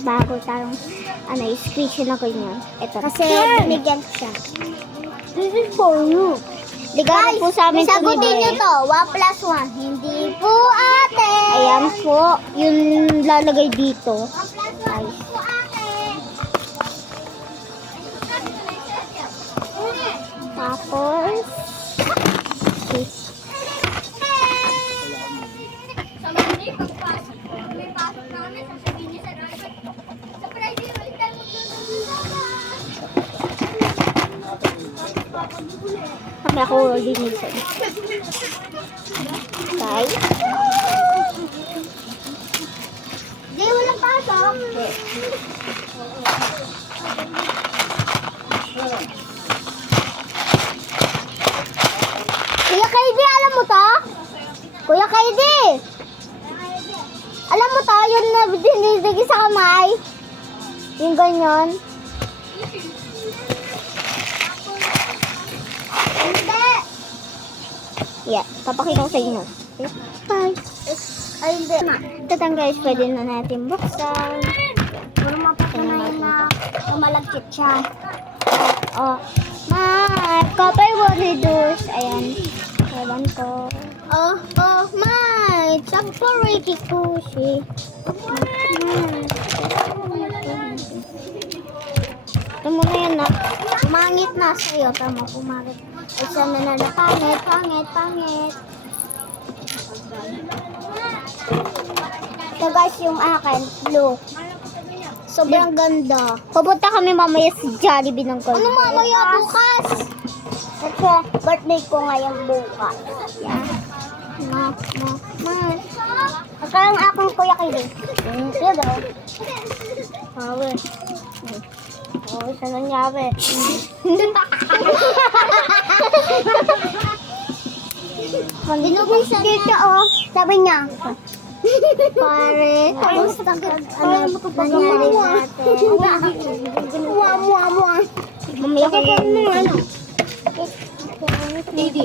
bago tayong squishy na ganyan. Ito. Kasi binigyan ko siya. This is for you. Ligaro po sa amin sagutin nyo to. 1 plus 1. Hindi po ate. Ayan po, yung lalagay dito. Ay. Tapos, kami ako linisin. Okay. Di, walang pasok. Kuya Kaidi, alam mo to? Kuya Kaidi! Alam mo to, yung dinidigi sa kamay? Yung ganyan. Hindi! Yeah, papakita ko sa inyo. Okay. Bye. Ay, hindi. Ito lang guys, pwede na natin buksan. Puro mapatunayan na malagkit siya. Oh, my copper bonidos. Ayan. Ewan ko. Oh, my! Chaporiki kushi. Ito muna yan na. Pumangit na sa'yo. Tama, pumangit. Ay, sana na na. Pangit, pangit, pangit. Ito guys, yung akin, blue. Sobrang ganda. Pupunta kami mamaya sa Jollibee ng Golden. Ano mamaya bukas? Kasi birthday ko ngayon bukas. Yeah. Ma. Akala ang akong kuya kayo. Kaya daw. Awe. Oh, isa nangyari. Binubusan dito oh. Sabi niya. Pare. Kamusta ka? Ano nangyari natin? Mua. Mamaya kayo. Ano? Didi.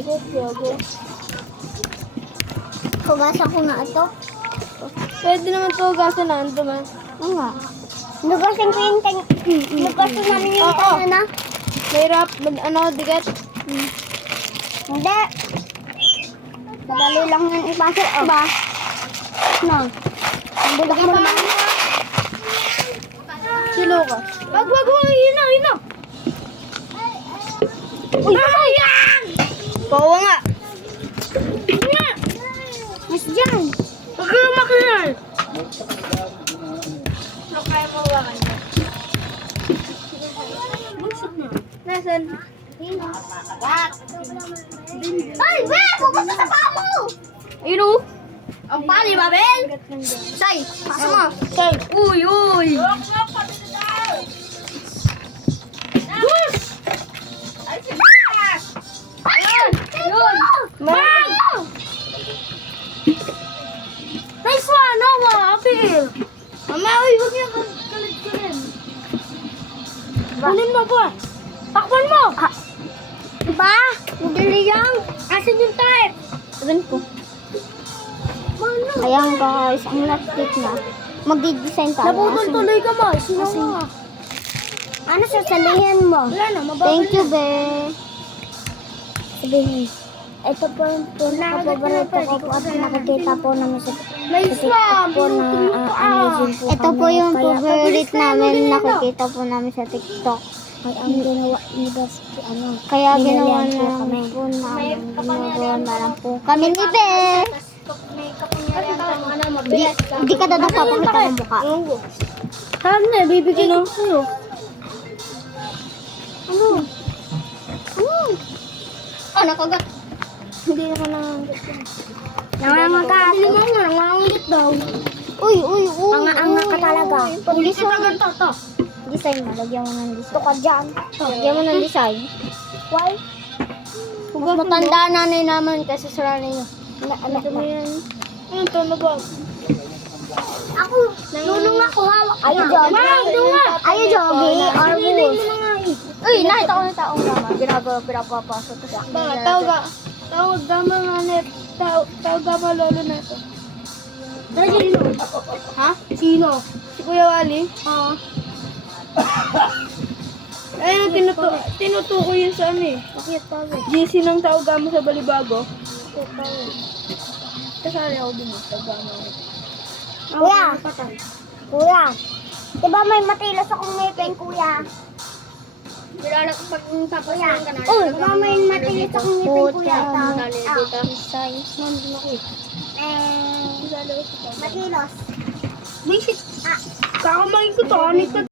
Hugasan ko nga ito. Pwede naman ito hugasan na. Ando man. Oo nga. Nugasin ko yung kanya. Nugasin namin yung kanya na. Mahirap. Digat. Hindi. Madali lang yan ipasok. Ba? No. Ang bulak mo naman. Silo ka. Wag. Yun na. Uy, ayan! Bawa nga. Mas dyan. Huwag ka makinig. So, kaya mo ba kanya? Nasaan? Ay, be! Pupunta sa paa mo! Ayun o. Ang pali ba, Ben? Say, pasa mo. Say, uy. Ayun! Bang! Nice one, Noah. Apil. Mama, uy, huwag niya kalit-kalit. Kunin mo ba? Takpan mo. Diba? Madali yan. Asan yung tayo? Sabihin ko. Ayan guys, ang lapit na. Magdi-design tayo. Naputol tuloy ka mo. Sino mo? Ano sasalihin mo? Wala na, mabagal. Thank you, be. Sabihin. Ito po yung pinaka-favorito ko po at nakikita po namin sa TikTok po na amazing po Ito po kami. yung Kaya, favorite namin, nakikita po namin sa TikTok. ay, ang ginawa ni Bas, Kaya ginawa binilihan po na kami. po namin, ginagawa na lang po kami ni Be. Hindi ka daw papakita ng mukha. Saan na? Bibigyan ko sa'yo. Ano? Nakagat. Hindi naman nangangagat yan. Nangangagat. Nangangagat daw. Uy. Anga-anga ka talaga. Pulis mo to. Design mo, lagyan mo ng design. Ito ka dyan. Lagyan mo ng design. Why? Mas matanda nanay naman kasi sa nanay niyo. Ano mo yan? Ano to, nabag? Ako, nulong ako. Ayaw jogi. Ayaw jogi. Or bus. Uy, nakita ko ng taong naman. Pinapapasok ko siya. Tawag dama nga net. Tawag dama lolo na ito. Sino? Ha? Sino? Si Kuya Wally? Oo. Ayun, tinutuko yun sa ano eh. Bakit pagod? GC ng tauga mo sa Balibago. Bakit pagod? Kasali ako dun eh, tauga mo. Kuya! Kuya! Diba may matilas akong ngipin, kuya? Kilala ko pag Kuya! ka na. Oh, diba may matilas akong ngipin, kuya? Dali dito. Matilos. Kakamain ko to, anit na